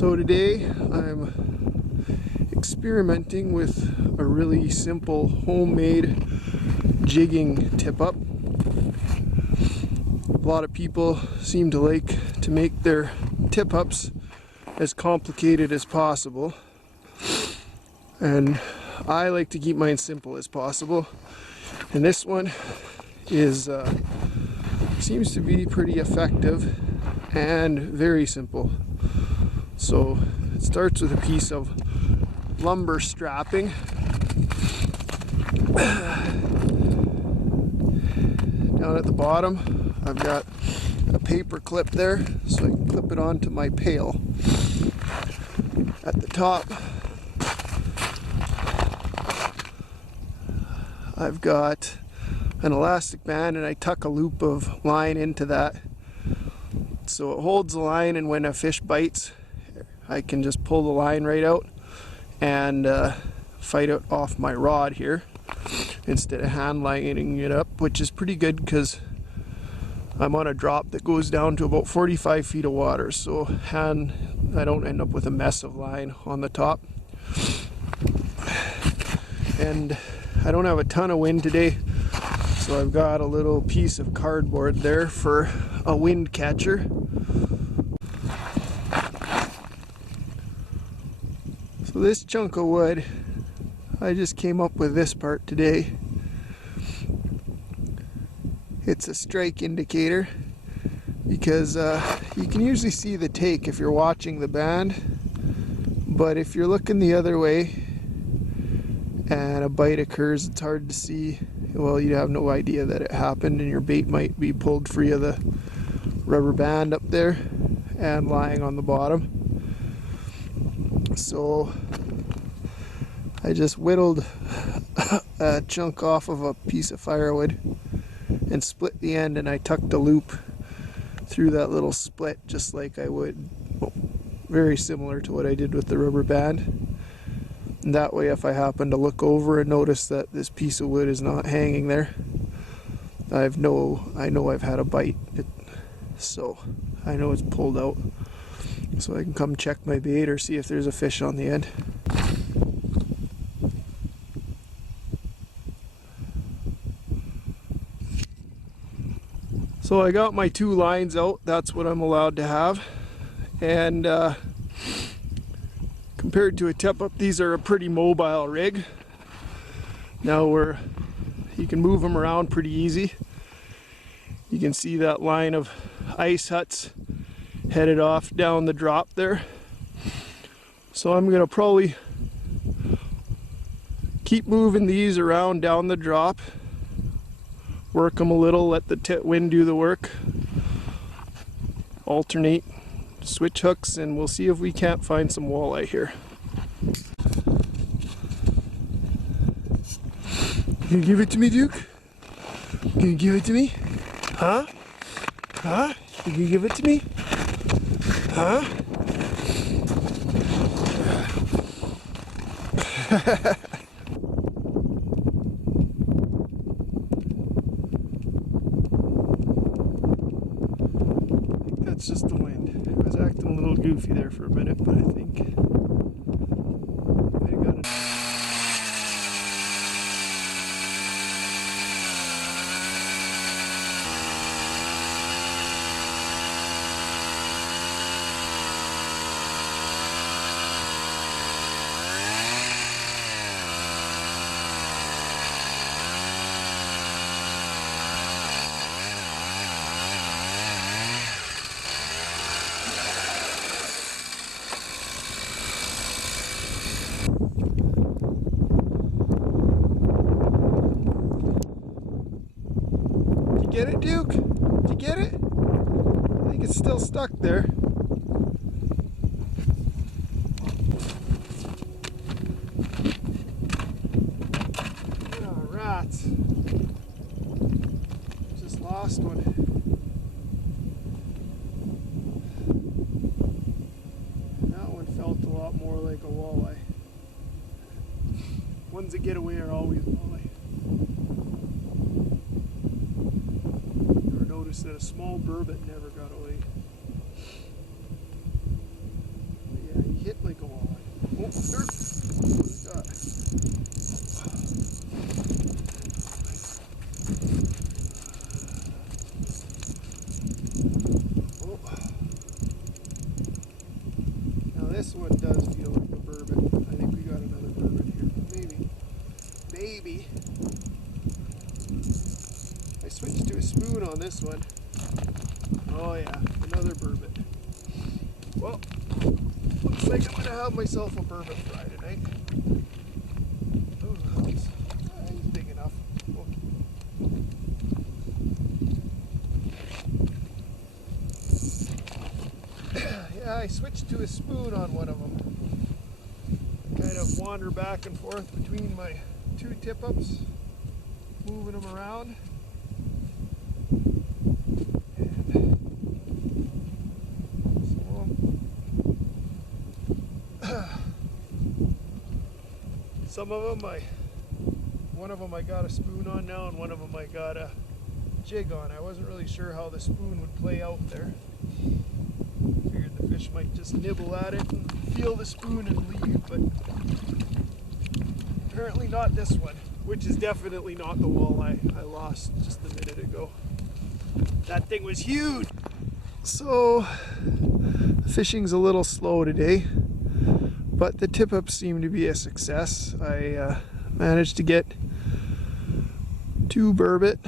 So today I'm experimenting with a really simple homemade jigging tip-up. A lot of people seem to like to make their tip-ups as complicated as possible, and I like to keep mine simple as possible. And this one is seems to be pretty effective and very simple. So it starts with a piece of lumber strapping. Down at the bottom I've got a paper clip there so I can clip it onto my pail. At the top I've got an elastic band, and I tuck a loop of line into that so it holds the line, and when a fish bites I can just pull the line right out and fight it off my rod here instead of hand lining it up, which is pretty good because I'm on a drop that goes down to about 45 feet of water, so I don't end up with a mess of line on the top. And I don't have a ton of wind today, so I've got a little piece of cardboard there for a wind catcher. So this chunk of wood, I just came up with this part today. It's a strike indicator because you can usually see the take if you're watching the band, but if you're looking the other way and a bite occurs, it's hard to see. Well, you have no idea that it happened, and your bait might be pulled free of the rubber band up there and lying on the bottom. So I just whittled a chunk off of a piece of firewood and split the end, and I tucked a loop through that little split just like I would, well, very similar to what I did with the rubber band. And that way, if I happen to look over and notice that this piece of wood is not hanging there, I know I've had a bite. So I know it's pulled out, so I can come check my bait or see if there's a fish on the end. So I got my 2 lines out. That's what I'm allowed to have. And compared to a tip-up, these are a pretty mobile rig. Now you can move them around pretty easy. You can see that line of ice huts headed off down the drop there. So I'm gonna probably keep moving these around down the drop, work them a little, let the wind do the work, alternate, switch hooks, and we'll see if we can't find some walleye here. You gonna give it to me, Duke? You gonna give it to me? Huh? Huh? You gonna give it to me? Huh? That's just the wind. I was acting a little goofy there for a minute, but I think I got it. Get it, Duke? Did you get it? I think it's still stuck there. Oh, rats. Just lost one. That one felt a lot more like a walleye. Ones that get away are always walleye. Never noticed that a small burbot never got away. But yeah. Now this one does feel like a burbot. I think we got another burbot here. Maybe. I switched to a spoon on this one. Oh yeah, another burbot. Well, looks like I'm gonna have myself a burbot fry tonight. Oh, he's big enough. Oh. Yeah, I switched to a spoon on one of them. Kind of wander back and forth between my two tip-ups, moving them around. Some of them, one of them I got a spoon on now, and one of them I got a jig on. I wasn't really sure how the spoon would play out there. Figured the fish might just nibble at it and feel the spoon and leave, but apparently not this one, which is definitely not the walleye I lost just a minute ago. That thing was huge! So, fishing's a little slow today, but the tip-ups seem to be a success. I managed to get 2 burbot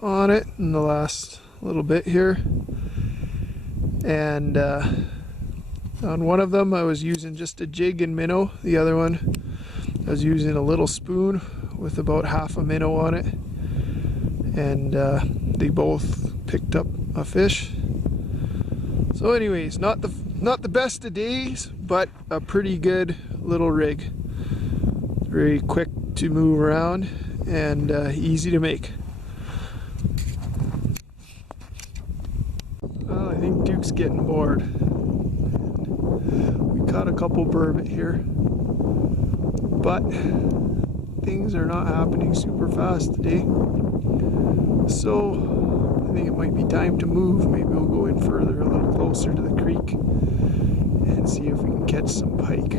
on it in the last little bit here, and on one of them I was using just a jig and minnow. The other one I was using a little spoon with about half a minnow on it, and they both picked up a fish. So anyways, not the best of days, but a pretty good little rig. Very quick to move around and easy to make. Well, I think Duke's getting bored. We caught a couple burbot here, but things are not happening super fast today. So I think it might be time to move. Maybe we'll go in further, a little closer to the creek, and see if we can catch some pike.